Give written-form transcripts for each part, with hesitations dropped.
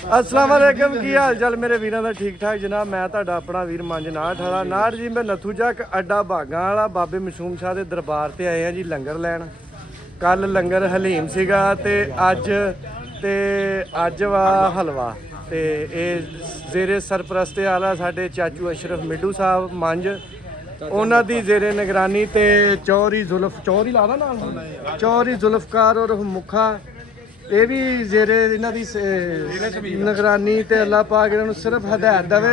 अस्सलाम वालेकुम की हाल चाल मेरे वीरों का ठीक ठाक जनाब। मैं ਤੁਹਾਡਾ अपना वीर मंज नाठ वाला नाठ जी। मैं नथू ਚੱਕ अड्डा भागां वाला बाबे मशूम शाह के दरबार से आए हैं जी लंगर लैन। कल लंगर हलीम सीगा ते अज वा हलवा ते जेरे सरपरस्ती वाला साडे चाचू अशरफ मिड्डू साहब मंज उन्हां दी जेरे निगरानी ते चौरी जुल्फकार और मुखा ये भी जेरे इन्हां दी निगरानी ते अल्लाह पाक इन्हां नूं सिर्फ हदायत देवे।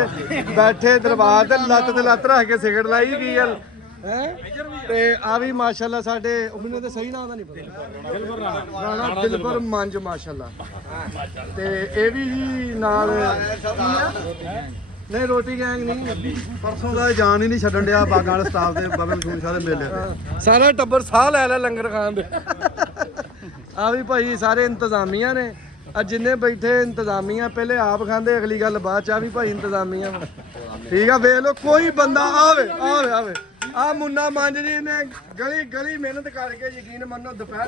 बैठे दरबार ते लत्त रख के सिगट लाई गई है ते आ भी माशाल्लाह साडे मैनूं ते सही नाम दा नहीं पता राणा दिलबर मंज माशाल्लाह ते ये भी जी नाल नहीं रोटी गैंग नहीं परसों का जान ही नहीं छड्डण दिया बागां वाले स्टाफ दे बाबे मशहूर शाह दे मेले सारा टब्बर साह लै लंगर खान दे आ भी भाई सारे इंतजामिया ने जिन्ने बैठे इंतजामिया पहले आप खाते अगली गल बाद च भी भाई इंतजामिया ठीक है। वेख लो कोई बंदा आवे आवे आवे आ मुन्ना मंज जी ने गली मेहनत करके यकीन मनो दोपहर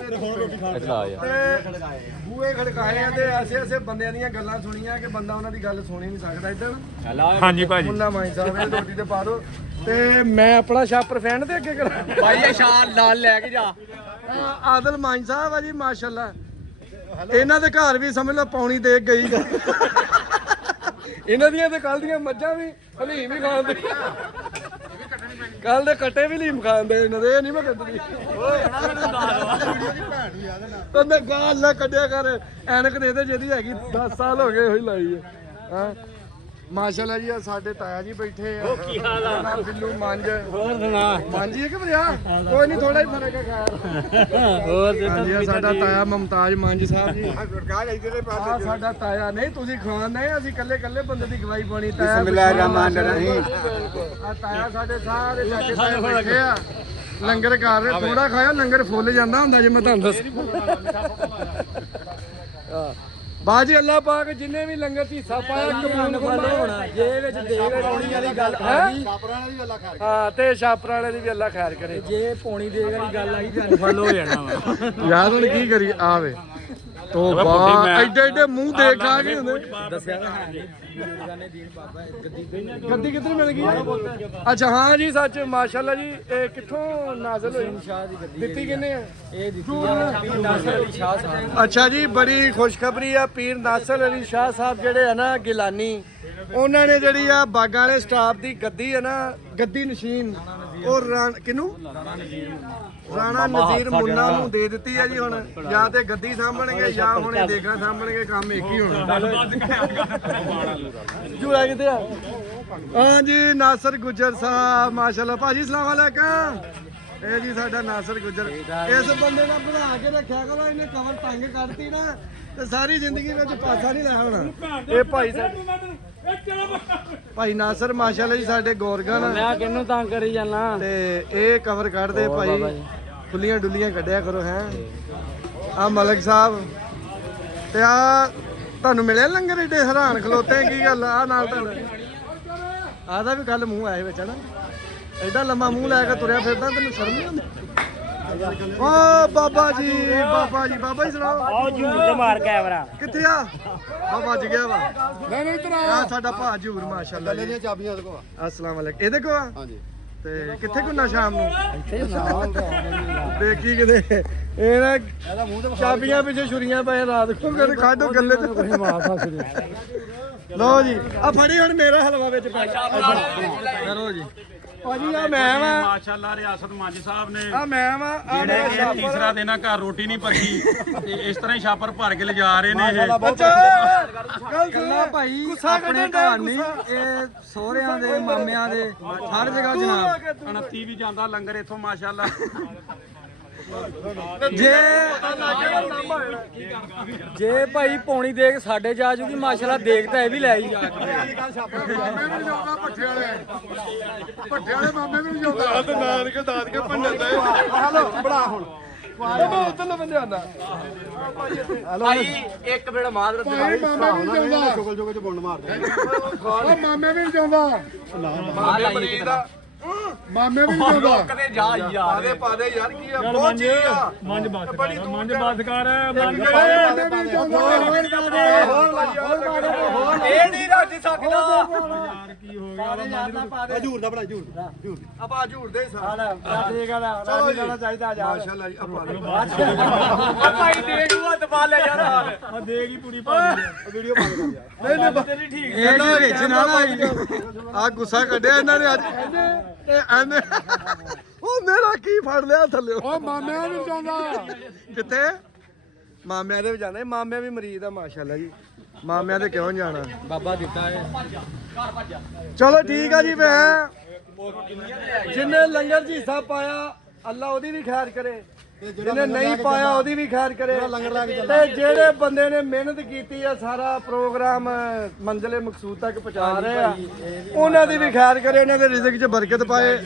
बूहे खड़काए ते ऐसे बंदियां दी गल्लां सुनियां कि बंदा उन्हां दी गल सुन ही नहीं सकदा इधर। हां जी भाई मुन्ना मंज साहब ने रोटी ते पा दो ते मैं अपना छापर फैन ते अगे करा भाई ये शाल लाल लेके जा। आदल मंज साहब है जी माशाल्लाह इन्हां दे घर भी समझ लो पौनी देख गई इन्हां दियां ते कल दियां मज्जां भी हलीम ही खान दे कल दे कट्टे भी लीम खान दे इन्हां दे नहीं मैं कड्डी तन्ने गाल ना कड्डिया कर ऐनक दे दे जेदी हैगी 10 साल हो गए होई लाई है। हां माशाल्लाह जी साडे ताया जी बैठे हैं बिल्लू मंज और सुना मंज जी कि भैया कोई नहीं थोड़ा ही फर्क है खैर और जी साडा ताया मुमताज मंज साहब जी आ साडा ताया नहीं तुसी खान नहीं असि कल्ले बंदे दी गवाही पानी ताया बिस्मिल्लाहिर्रहमानिर्रहीम आ ताया साडे सारे चाचे ताए बैठे आ लंगर कर रहे थोड़ा खाया लंगर फुल जांदा हुंदा जे मैं तुहानू दस बाजी अल्लाह पाक जिन्ने भी लंगर च हिस्सा पाया कबूल होना जे विच देव पौनी वाली गल आ गई हां ते छापरा वाले दी भी अल्लाह खैर करे जे पौनी देव वाली गल आई ते फल हो जाना यार हुन की करी आवे तो बा एडे मुंह देख आ के दसया है बुजुर्गां ने दीन बाबा गद्दी किधर मिल गई। अच्छा हाँ जी सच माशाल्लाह जी कित्थों नाज़िल होई शाह दी गद्दी दित्ती किने है ये दित्ती है पीर नासिर अली शाह साहब। अच्छा जी बड़ी खुशखबरी है पीर नासिर अली शाह साहब जेड़े है ना गिलानी उन्होंने जी बागां वाले स्टाफ की गद्दी है ना गद्दी नशीन और किनू राणा नजीर मुन्ना नूं दे दित्ती है जी हुण या ते गद्दी सामभणगे या हुण देखा सामभणगे काम एक ही होना झूला किते आ। हाँ जी नासिर गुजर साहब माशाल्लाह भाजी सलाम अलैकुम ए जी साडा नासिर गुजर इस बंदे ने बना के रखा करो इन्हें कवर तंग करती ना ते सारी जिंदगी में पासा नहीं लाया होना। ये भाई भाई नासिर माशाल्लाह जी साडे गोरगन मैं किन्नू तंग करी जाना ते ए कवर कढ दे भाई खुलियां डुलियां कढिया करो हैं आ मलिक साहब ते आ ਤੁਹਾਨੂੰ ਮਿਲਿਆ ਲੰਗਰ ਏਡੇ ਹੈਰਾਨ ਖਲੋਤੇ ਕੀ ਗੱਲ ਆ ਨਾਲ ਤੁਹਾਨੂੰ ਆਦਾ ਵੀ ਕੱਲ ਮੂੰਹ ਆਏ ਵਿੱਚ ਨਾ ਐਡਾ ਲੰਮਾ ਮੂੰਹ ਲੈ ਕੇ ਤੁਰਿਆ ਫਿਰਦਾ ਤੈਨੂੰ ਸ਼ਰਮ ਨਹੀਂ ਆਉਂਦੀ। ਓ ਬਾਬਾ ਜੀ ਸੁਣਾਓ ਆਓ ਝੂਰ ਤੇ ਮਾਰ ਕੈਮਰਾ ਕਿੱਥੇ ਆ ਬਾਬਾ ਵੱਜ ਗਿਆ ਵਾ ਨਹੀਂ ਇਧਰ ਆ ਸਾਡਾ ਭਾ ਝੂਰ ਮਾਸ਼ਾਅੱਲਾ ਲੈ ਦੀਆਂ ਚਾਬੀਆਂ ਉਹਦੇ ਕੋਲ अस्सलाम वालेकुम ਇਹਦੇ ਕੋਲ ਹਾਂਜੀ ਤੇ ਕਿੱਥੇ ਘੁੰਨਾ ਸ਼ਾਮ ਨੂੰ ਇੱਥੇ ਦੇਖੀ ਕਿਤੇ ਇਹ ਨਾ ਚਾਬੀਆਂ ਪਿੱਛੇ ਛੁਰੀਆਂ ਪਏ ਰਾਤ ਨੂੰ ਕਦੇ ਖਾਡੋ ਗੱਲੇ ਤੇ ਲਓ ਜੀ ਆ ਫੜੀ ਹੁਣ ਮੇਰਾ ਹਲਵਾ ਵਿੱਚ ਪਾ ਕਰੋ ਜੀ ਭਾਜੀ ਆ ਮੈਂ ਵਾ ਮਾਸ਼ਾਅੱਲਾ ਰਿਆਸਤ ਮੰਜ ਸਾਹਿਬ ਨੇ ਆ ਮੈਂ ਵਾ ਜਿਹੜੇ ਕਿ ਤੀਸਰਾ ਦਿਨ ਆ ਘਰ ਰੋਟੀ ਨਹੀਂ ਪੱਕੀ ਤੇ ਇਸ ਤਰ੍ਹਾਂ ਹੀ ਛਾਪਰ ਭਰ ਕੇ ਲਿਜਾ ਰਹੇ ਨੇ ਇਹ ਅੱਛਾ ਗੱਲਾਂ ਭਾਈ ਆਪਣੇ ਘਰ ਨਹੀਂ ਇਹ ਸਹੁਰਿਆਂ ਦੇ ਮਾਮਿਆਂ ਦੇ ਹਰ ਜਗ੍ਹਾ ਜਨਾਬ 29 ਵੀ ਜਾਂਦਾ ਲੰਗਰ ਇੱਥੋਂ ਮਾਸ਼ਾਅੱਲਾ ਜੇ ਭਾਈ ਪੌਣੀ ਦੇਖ ਸਾਡੇ ਜਾ ਜੂਗੀ ਮਾਸ਼ਾਅੱਲਾ ਦੇਖ ਤਾਂ ਇਹ ਵੀ ਲੈ ਹੀ ਜਾ ਭੱਠੇ ਵਾਲੇ ਮਾਮੇ ਨੂੰ ਜਾਉਂਦਾ ਤੇ ਨਾਨਕੇ ਦਾਦਕੇ ਭੰਡਣ ਦੇ ਹਲੋ ਬੜਾ ਹੁਣ ਉਹ ਉਧਰਲੇ ਬੰਦੇ ਆਂਦਾ ਭਾਈ ਇੱਕ ਮਿੰਟ ਮਾਰ ਭਾਈ ਮਾਮੇ ਵੀ ਜਾਉਂਦਾ ਚੁਗਲ ਚ ਬੁੰਡ ਮਾਰਦੇ ਉਹ ਮਾਮੇ ਵੀ ਜਾਉਂਦਾ ਮਾਮੇ ਬਰੀਦ ਦਾ ਮਾਮੇ ਵੀ ਨਹੀਂ ਜਾਂਦਾ ਕਦੇ ਜਾ ਯਾਰ ਪਾ ਦੇ ਯਾਰ ਕੀ ਆ ਬਹੁਤ ਚੀਜ਼ ਆ ਮੰਜ ਬਾਤ ਕਰ ਮੰਜ ਬਾਤ ਕਰ ਮੰਜ ਇਹ ਨਹੀਂ ਰੱਜ ਸਕਦਾ ਯਾਰ ਕੀ ਹੋ ਗਿਆ ਹਜੂਰ ਦਾ ਬੜਾ ਹਜੂਰ ਆਪਾਂ ਝੂੜ ਦੇ ਸਾਲ ਠੀਕ ਆ ਚਲੋ ਜੀ ਚਾਹੀਦਾ ਮਾਸ਼ਾਅੱਲਾ ਜੀ ਆਪਾਂ ਭਾਈ ਦੇਖੂਗਾ ਦਬਾ ਲੈ ਯਾਰ ਹਾਲ ਆ ਦੇਗੀ ਪੂਰੀ ਪਾ ਵੀਡੀਓ ਪਾ ਦੇ ਯਾਰ ਨਹੀਂ ਤੇਰੀ ਠੀਕ ਇਹ ਵਿੱਚ ਨਾ ਆਈ ਆ ਗੁੱਸਾ ਕੱਢਿਆ ਇਹਨਾਂ ਨੇ ਅੱਜ ਤੇ ਐਨੇ ਉਹ ਮੇਰਾ ਕੀ ਫੜ ਲਿਆ ਥੱਲੇ ਉਹ ਮਾਮਿਆਂ ਨੂੰ ਜਾਂਦਾ ਕਿੱਥੇ ਮਾਮਿਆਂ ਦੇ ਵੀ ਜਾਂਦੇ ਮਾਮਿਆਂ ਵੀ ਮਰੀਜ਼ ਆ ਮਾਸ਼ਾਅੱਲਾ ਜੀ ਮਾਮਿਆਂ ਦੇ ਕਿਉਂ ਜਾਣਾ ਬਾਬਾ ਦਿੱਤਾ ਹੈ ਚਲੋ ਠੀਕ ਆ ਜੀ ਮੈਂ ਜਿੰਨੇ ਲੰਗਰ 'ਚ ਹਿੱਸਾ ਪਾਇਆ ਅੱਲਾ ਉਹਦੀ ਵੀ ਖੈਰ ਕਰੇ ਜਿਹਨੇ ਨਹੀਂ ਪਾਇਆ ਉਹਦੀ ਵੀ ਖੈਰ ਕਰੇ ਤੇ ਜਿਹੜੇ ਬੰਦੇ ਨੇ ਮਿਹਨਤ ਕੀਤੀ ਆ ਸਾਰਾ ਪ੍ਰੋਗਰਾਮ ਮੰਜ਼ਿਲੇ ਮਕਸੂਦ ਤੱਕ ਪਹੁੰਚਾ ਰਹੇ ਆ ਉਹਨਾਂ ਦੀ ਵੀ ਖੈਰ ਕਰੇ ਇਹਨਾਂ ਦੇ ਰਿਜ਼ਕ 'ਚ ਬਰਕਤ ਪਾਏ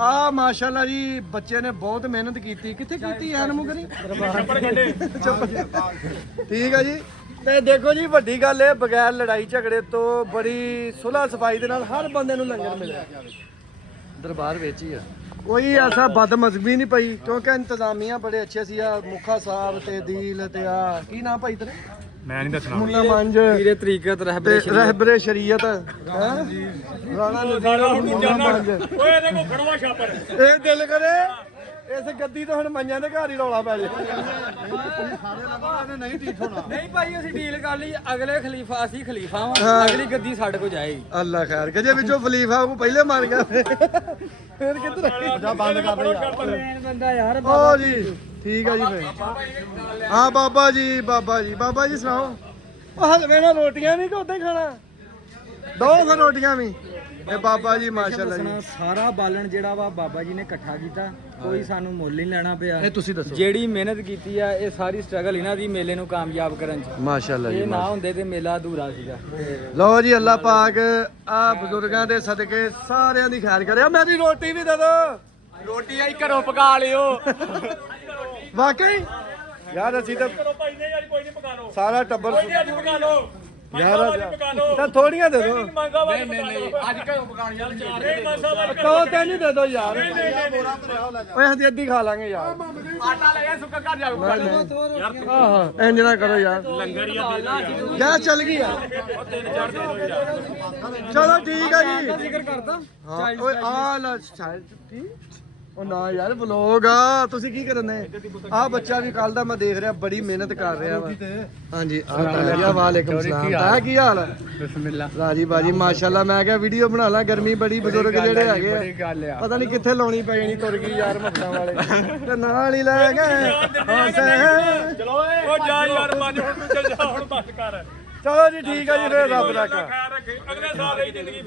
ਆ ਮਾਸ਼ਾਅੱਲਾ ਜੀ ਬੱਚੇ ਨੇ ਬਹੁਤ ਮਿਹਨਤ ਕੀਤੀ ਕਿੱਥੇ ਕੀਤੀ ਐਨ ਮੁਗਰੀ ਠੀਕ ਆ ਜੀ ਤੇ ਦੇਖੋ ਜੀ ਵੱਡੀ ਗੱਲ ਇਹ ਬਗੈਰ ਲੜਾਈ ਝਗੜੇ ਤੋਂ ਬੜੀ ਸੁਲ੍ਹਾ ਸਫਾਈ ਦੇ ਨਾਲ ਹਰ ਬੰਦੇ ਨੂੰ ਲੰਗਰ ਮਿਲਿਆ ਦਰਬਾਰ ਵਿੱਚ ਹੀ ਆ ਕੋਈ ਐਸਾ ਬਦਮਜ਼ਬੀ ਨਹੀਂ ਪਈ ਕਿਉਂਕਿ ਇੰਤਜ਼ਾਮੀਆਂ ਬੜੇ ਅੱਛੇ ਸੀ ਆ ਮੁਖਾ ਸਾਹਿਬ ਤੇ ਦੀਲ ਤੇ ਆ ਕੀ ਨਾਮ ਭਾਈ ਤੇਰੇ ਮੈਂ ਨਹੀਂ ਦੱਸਣਾ ਮੁੱਲਾ ਮੰਜ ਵੀਰੇ ਤਰੀਕਤ ਤੇ ਰਹਿਬਰੇ ਸ਼ਰੀਅਤ ਹੈ ਰਾਣਾ ਨਜ਼ਾਰਾ ਮੁੱਲਾ ਮੰਜ ਓਏ ਇਹਦੇ ਕੋ ਖੜਵਾ ਛਾਪਰ ਇਹ ਦਿਲ ਕਰੇ ਇਸ ਗੱਦੀ ਤੋਂ ਹੁਣ ਮੰਨਿਆਂ ਦੇ ਘਰ ਹੀ ਰੌਲਾ ਪੈ ਜੇ ਸਾਰੇ ਲੰਗਰ ਨੇ ਨਹੀਂ ਠੀਕ ਹੋਣਾ ਨਹੀਂ ਭਾਈ ਅਸੀਂ ਡੀਲ ਕਰ ਲਈ ਅਗਲੇ ਖਲੀਫਾ ਅਸੀਂ ਖਲੀਫਾ ਹਾਂ। ਹਾਂ ਅਗਲੀ ਗੱਦੀ ਸਾਡੇ ਕੋਲ ਜਾਏਗੀ ਅੱਲਾ ਖੈਰ ਕੇ ਜੇ ਵਿੱਚੋਂ ਖਲੀਫਾ ਉਹ ਪਹਿਲੇ ਮਾਰ ਗਿਆ ਫਿਰ ਕਿੱਧਰ ਜਾ ਬੰਦ ਕਰ ਦੇ ਯਾਰ ਮੇਨ ਬੰਦਾ ਯਾਰ ਓ ਜੀ ਠੀਕ ਆ ਜੀ ਫਿਰ ਹਾਂ ਬਾਬਾ ਜੀ ਸੁਣਾਓ ਉਹ ਹਲਵੇ ਨਾਲ ਰੋਟੀਆਂ ਵੀ ਕਿ ਉਦਾਂ ਹੀ ਖਾਣਾ ਦੋ ਫਿਰ ਰੋਟੀਆਂ ਵੀ ਇਹ ਬਾਬਾ ਜੀ ਮਾਸ਼ਾਅੱਲਾ ਜੀ ਸਾਰਾ ਬਾਲਣ ਜਿਹੜਾ ਵਾ ਬਾਬਾ ਜੀ ਨੇ ਇਕੱਠਾ ਕੀਤਾ ਕੋਈ ਸਾਨੂੰ ਮੁੱਲ ਨਹੀਂ ਲੈਣਾ ਪਿਆ ਇਹ ਤੁਸੀਂ ਦੱਸੋ ਜਿਹੜੀ ਮਿਹਨਤ ਕੀਤੀ ਆ ਇਹ ਸਾਰੀ ਸਟਰਗਲ ਇਹਨਾਂ ਦੀ ਮੇਲੇ ਨੂੰ ਕਾਮਯਾਬ ਕਰਨ ਚ ਮਾਸ਼ਾਅੱਲਾ ਜੀ ਇਹ ਨਾ ਹੁੰਦੇ ਤੇ ਮੇਲਾ ਅਧੂਰਾ ਸੀਗਾ ਲਓ ਜੀ ਅੱਲਾ ਪਾਕ ਆ ਬਜ਼ੁਰਗਾਂ ਦੇ ਸਦਕੇ ਸਾਰਿਆਂ ਦੀ ਖੈਰ ਕਰਿਆ ਮੇਰੀ ਰੋਟੀ ਵੀ ਦੇ ਦੋ ਰੋਟੀ ਆਈ ਘਰੋਂ ਪਕਾ ਲਿਓ ਵਾਕਈ ਯਾਰ ਅਸੀਂ ਤਾਂ ਭਾਈ ਨੇ ਯਾਰ ਕੋਈ ਨਹੀਂ ਪਕਾ ਲਓ ਸਾਰਾ ਟੱਬਰ ਕੋਈ ਅੱਜ ਪਕਾ ਲਓ ਯਾਰ ਪਕਾ ਲਓ ਤਾਂ ਥੋੜੀਆਂ ਦੇ ਦੋ ਮੰਗਾ ਵਾਲੀ ਅੱਜ ਘਰੋਂ ਪਕਾਣ ਯਾਰ ਚਾਰ ਨਹੀਂ ਮਾਸਾ ਵਾਲੀ ਦੋ ਤਿੰਨ ਹੀ ਦੇ ਦੋ ਯਾਰ ਓਏ ਅਸੀਂ ਅੱਧੀ ਖਾ ਲਾਂਗੇ ਯਾਰ ਆਟਾ ਲੈ ਸੁੱਕਾ ਘਰ ਜਾ ਹਾਂ ਇੰਜ ਨਾ ਕਰੋ ਯਾਰ ਯਾਰ ਚੱਲ ਗਈ ਯਾਰ ਚਲੋ ਠੀਕ ਆ ਜੀ ਜ਼ਿਕਰ ਕਰਦਾ ਹਾਂ ਓਏ ਆ ਲੈ ਕੀ ਉਹ ਨਾ ਯਾਰ ਵਲੋਗ ਆ ਤੁਸੀਂ ਕੀ ਕਰਨੇ ਆ ਬੱਚਾ ਵੀ ਕੱਲ ਦਾ ਮੈਂ ਦੇਖ ਰਿਹਾ ਬੜੀ ਮਿਹਨਤ ਕਰ ਰਿਹਾ ਵਾ ਹਾਂਜੀ ਆ ਵਾਲੇਕਮ ਸਲਾਮ ਆ ਕੀ ਹਾਲ ਹੈ ਬਿਸਮਿਲ੍ਲਾ ਰਾਜੀ ਬਾਜੀ ਮਾਸ਼ਾਅੱਲਾ ਮੈਂ ਕਿਹਾ ਵੀਡੀਓ ਬਣਾ ਲਾਂ ਗਰਮੀ ਬੜੀ ਬਜ਼ੁਰਗ ਜਿਹੜੇ ਹੈਗੇ ਬੜੀ ਗੱਲ ਆ ਆ ਪਤਾ ਨਹੀਂ ਕਿੱਥੇ ਲਾਉਣੀ ਪੈ ਜਾਣੀ ਤੁਰ ਗਈ ਯਾਰ ਮੱਖਾਂ ਵਾਲੇ ਤੇ ਨਾਲ ਹੀ ਲੈ ਗਏ ਹੁਸੈਨ ਚਲੋ ਓ ਜਾ ਯਾਰ ਮੰਨ ਹੁਣ ਤੂੰ ਚੱਲ ਜਾ ਹੁਣ ਬਸ ਕਰ ਚਲੋ ਜੀ ਠੀਕ ਆ ਜੀ ਫਿਰ ਰੱਬ ਰੱਖਾ ਖੈਰ ਰੱਖੇ ਅਗਲੇ ਸਾਲ ਇਹ ਜ਼ਿੰਦਗੀ